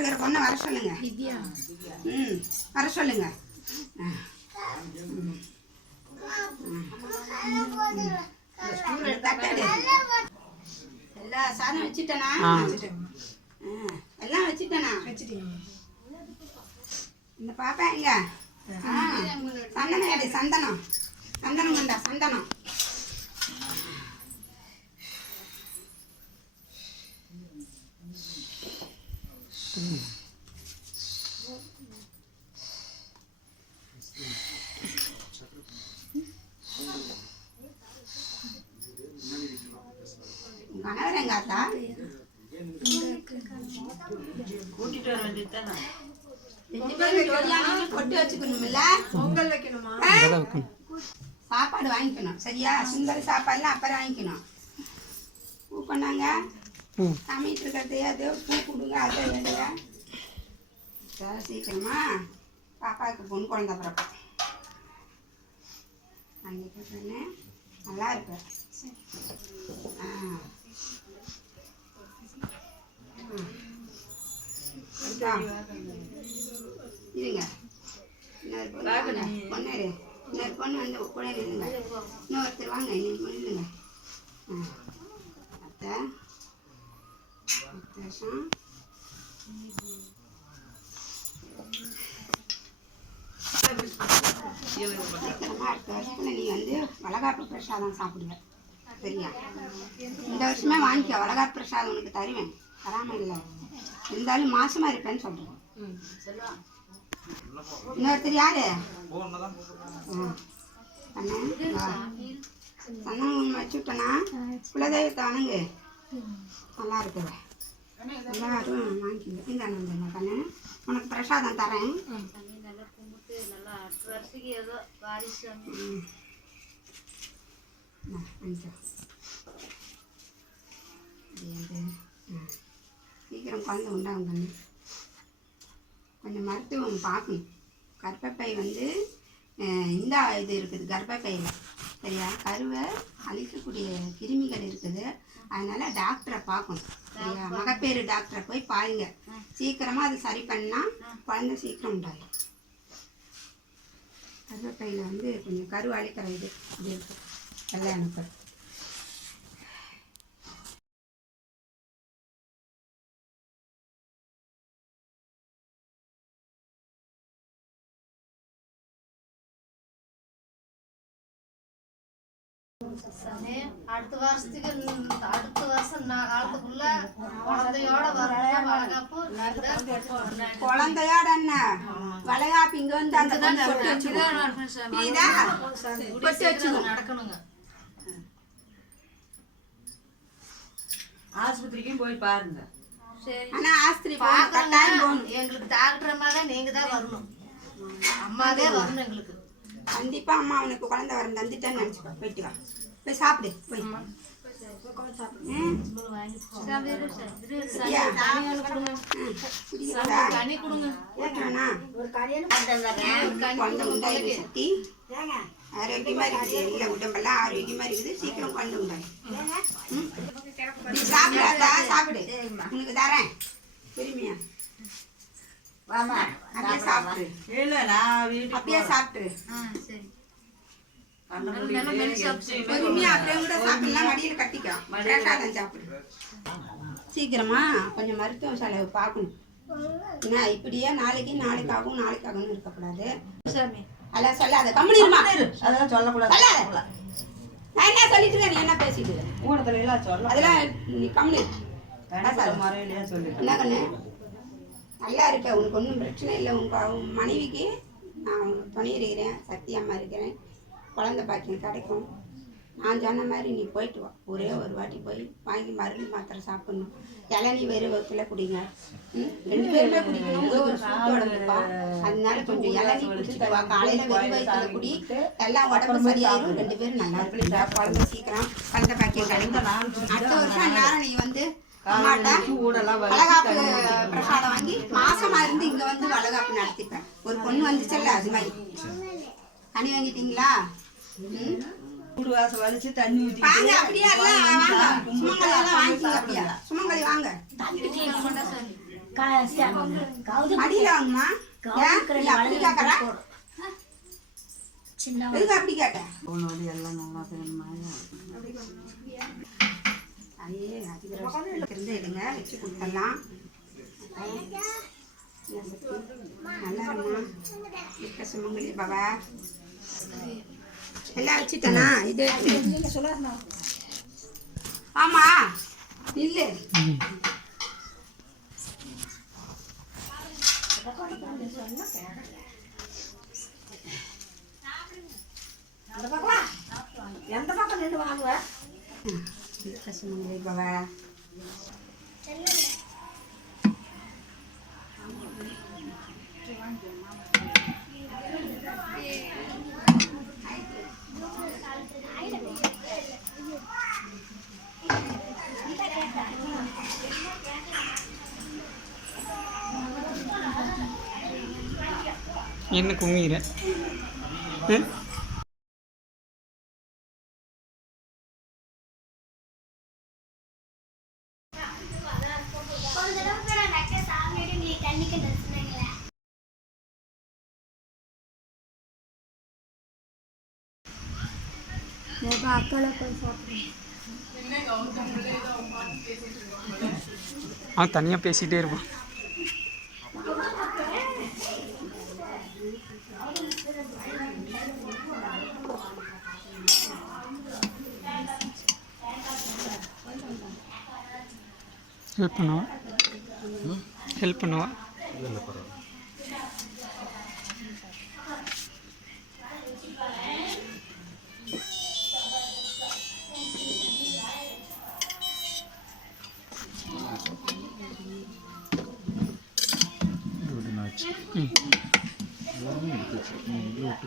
இருக்கிற பொண்ணை வர சொல்லுங்க. ம் வர சொல்லுங்க. எல்லா சாதம் வச்சுட்டேனா? எல்லாம் வச்சுட்டேனா? இந்த பாப்பா எங்க? சந்தனம் சந்தனம். சந்தனம் கொண்டா சந்தனம் உன் கணவர் எங்க ஆத்தா கூட்டிட்டு வர வேண்டியது தானே ரெண்டு பேரும் ஜோடியான கொட்டி வச்சுக்கணும்ல பொங்கல் வைக்கணுமா சாப்பாடு வாங்கிக்கணும் சரியா சுந்தர சாப்பாடுலாம் அப்புறம் வாங்கிக்கணும் பூ பண்ணாங்க சமைட்டு இருக்கிறது அது பூ கொடுங்க அதை எடுங்க சீக்கிரமா பாப்பாவுக்கு பொண்ணு குழந்த பிறப்பு அன்னைக்கு நல்லா இருக்கு ஆ இருங்க. இன்னொரு பொண்ணு. பொண்ணு. இன்னொரு பொண்ணு வந்து கூட நில்லுங்க இன்னொருத்தர் வாங்க. இன்னொரு ஆ. அத்தை. வித்தியாசம் சீக்கிரமா அடுத்த வருஷத்துல நீ வந்து வளகாப்பு பிரசாதம் சாப்பிடுவ. சரியா? இந்த வருஷமே வாங்கிக்க. வளகாப்பு பிரசாதம் உனக்கு தருவேன். தராம இல்லை. இருந்தாலும் மாசமா இருப்பேன்னு சொல்றேன் இன்னொருத்தர் யாரு? ம். அண்ணே, வா. சந்தனம் வச்சு விட்டனா? குலதெய்வத்தை வணங்கு. நல்லா இருக்குது எல்லாரும் வாங்கிக்கோங்க. இந்த நம்பர் கண்ணு உனக்கு பிரசாதம் தரேன். நல்லா கும்பிட்டு நல்லா அடுத்த வருஷத்துக்கு ஏதோ வாரிசு வாங்கிக்கோ. சீக்கிரம் குழந்தை உண்டாகும் கண்ணு. கொஞ்சம் மருத்துவம் பார்க்கணும். கர்ப்பப்பை வந்து இந்த இது இருக்குது கர்ப்பப்பையில் சரியா? கருவை அழிக்கக்கூடிய கிருமிகள் இருக்குது. அதனால டாக்டரை பார்க்கணும். சரியா? மகப்பேறு டாக்டரை போய் பாருங்க. சீக்கிரமாக அது சரி பண்ணால் குழந்தை சீக்கிரம் உண்டாகும். கருவேப்பையில் வந்து கொஞ்சம் கரு அழிக்கிற இது இது இருக்கு. வெள்ளை அணுக்கள் சாமி, அடுத்த வருஷத்துக்கு அடுத்த வருஷம் நான் காலத்துக்குள்ள குழந்தையோட வரணும் வளகாப்பு நீங்க குழந்தையோட என்ன? வளைகாப்பு இங்கே வந்து அந்த நடக்கணுங்க. ஆஸ்பத்திரிக்கும் போய் பாருங்க. போகணும் எங்களுக்கு டாக்டர் அம்மா தான் நீங்க தான் வரணும். அம்மாவே வரணும் எங்களுக்கு. கண்டிப்பாக அம்மா அவனுக்கு குழந்தை வரம் தந்துட்டேன்னு நினச்சிக்கோ. போயிட்டு வா. போய் சாப்பிடு போய். ஆரோக்கியமா இருக்குது. எல்லா உடம்பெல்லாம் ஆரோக்கியமா இருக்குது. சீக்கிரம் குழந்தை உண்டாயிரும் ம்? நீ சாப்பிடு அத்தா, சாப்பிடு. உனக்கு தரேன். பெருமையா? அப்படியே சாப்பிடு இல்ல நான் அப்படியே சாப்பிட்டு. சரி. சீக்கிரமா கொஞ்சம் மருத்துவ செலவு பார்க்கணும். என்ன இப்படியே நாளைக்கு நாளைக்கு ஆகும் நாளைக்கு ஆகும்னு இருக்கக்கூடாது அதெல்லாம் சொல்லாத கம்முனிருமா அதெல்லாம் சொல்லக்கூடாது. சொல்லாத. நான் என்ன சொல்லிட்டு இருக்கேன், நீ என்ன பேசிட்டு? ஊடத்துல எல்லாம் சொல்ல அதெல்லாம் நீ சொல்லி என்ன கண்ணு? நல்லா இருக்க உனக்கு ஒன்றும் பிரச்சனை இல்லை. உங்கள் உன் மனைவிக்கு நான் உனக்கு துணை இருக்கிறேன். சக்தி இருக்கிறேன். குழந்தை பாக்கியம் கிடைக்கும். நான் சொன்ன மாதிரி நீ போயிட்டு வா. ஒரே ஒரு வாட்டி போய் வாங்கி மருந்து மாத்திரை சாப்பிடணும். இளநீ வெறும் வகுப்பில் குடிங்க. ம்? ரெண்டு பேருமே குடிக்கணும். ஒரு சூட்டு உடம்புப்பா. அதனால கொஞ்சம் இளநீ குடிச்சிட்டு வா. காலையில் வெறும் வயிற்றுல குடி. எல்லாம் உடம்பு சரியாயிரும். ரெண்டு பேரும் நல்லா குழந்தை சீக்கிரம் குழந்தை பாக்கியம் கிடைக்கும். அடுத்த வருஷம் நேரம் நீ வந்து வளகாப்பு பிரசாதம் வாங்கி மாசமா இருந்து இங்க வந்து வளகாப்பு நடத்திப்பேன். ஒரு பொண்ணு வந்துச்சுல்ல அது மாதிரி தண்ணி வாங்கிட்டீங்களா? ம்? வீடு வாசல் வலிச்சு தண்ணி வாங்க அப்படியே? எல்லாம் வாங்க. சுமங்கலி எல்லாம் வாங்கிக்கோங்க அப்படியே? சுமங்கலி வாங்க. அடியில வாங்கம்மா. அப்படி கேட்கறா எதுக்கு அப்படி கேட்டேன் எல்லாம் நல்லா ஐயே அதிக எடுங்க வச்சு கொடுத்துடலாம். நல்லா இருக்க பாபா. எல்லாம் வச்சுட்டேனா? இது ஆமா இல்லு. எந்த பக்கம் நின்று வாங்குவேன் இருக்க சுமங்கலி பாபா என்ன குமிகிற ம்? அவன் தனியாக பேசிகிட்டே இருப்பான் ஹெல்ப் பண்ணுவா ஹெல்ப் பண்ணுவா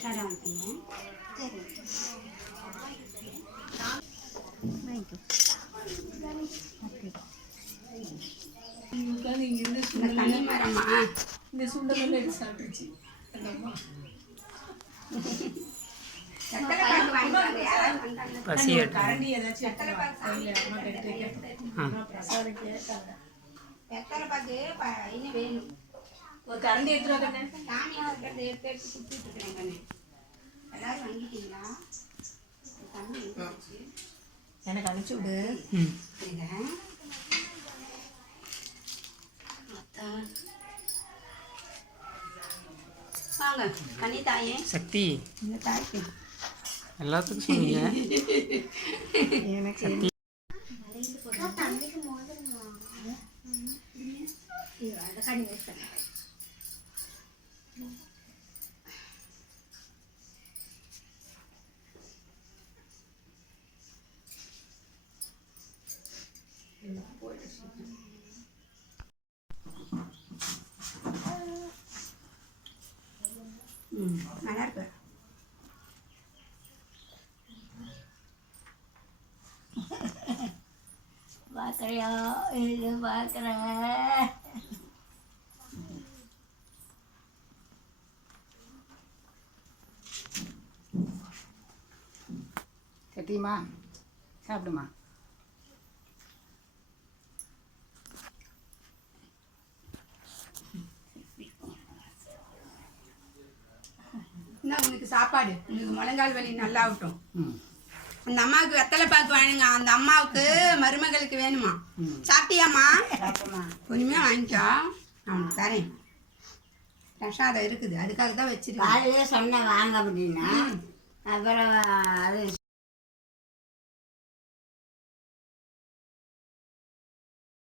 பிரசாதம் வாங்கிக்கோங்க இந்த தனி மரமா வெத்தலை பாக்கு வாங்கிட்டு வாங்க, யாராவது வந்தாங்கன்னா. பசி எடுத்து வெத்தலை ஒரு கரண்டி எடுத்துருவாங்க சாமியா இருக்கிறத எடுத்து எடுத்து குத்திட்டு இருக்கிறேன் கண்ணு. எல்லாரும் வாங்கிட்டீங்களா? தண்ணி எங்க போச்சு? எனக்கு அனுப்பிச்சு விடு. வாங்க கனி தாயே. சக்தி. இந்த தாய்க்கு. எல்லாத்துக்கும் சொன்னீங்க. சக்தி. நல்லா இருக்கு. பார்க்குறியா இது பார்க்குறேன் சத்தியமா சாப்பிடுமா இன்னும் உனக்கு சாப்பாடு. உனக்கு முழங்கால் வலி நல்லாகட்டும் அந்த அம்மாவுக்கு வெத்தலை பாக்கு வேணுங்க அந்த அம்மாவுக்கு மருமகளுக்கு வேணுமா? சாப்பிட்டியாம்மா? பொறுமையாக வாங்கிக்கோ. நான் தரேன். பிரசாதம் இருக்குது. அதுக்காக தான் வச்சிருக்கேன். காலையிலே சொன்னேன் வாங்க அப்படின்னா. அப்புறம் அது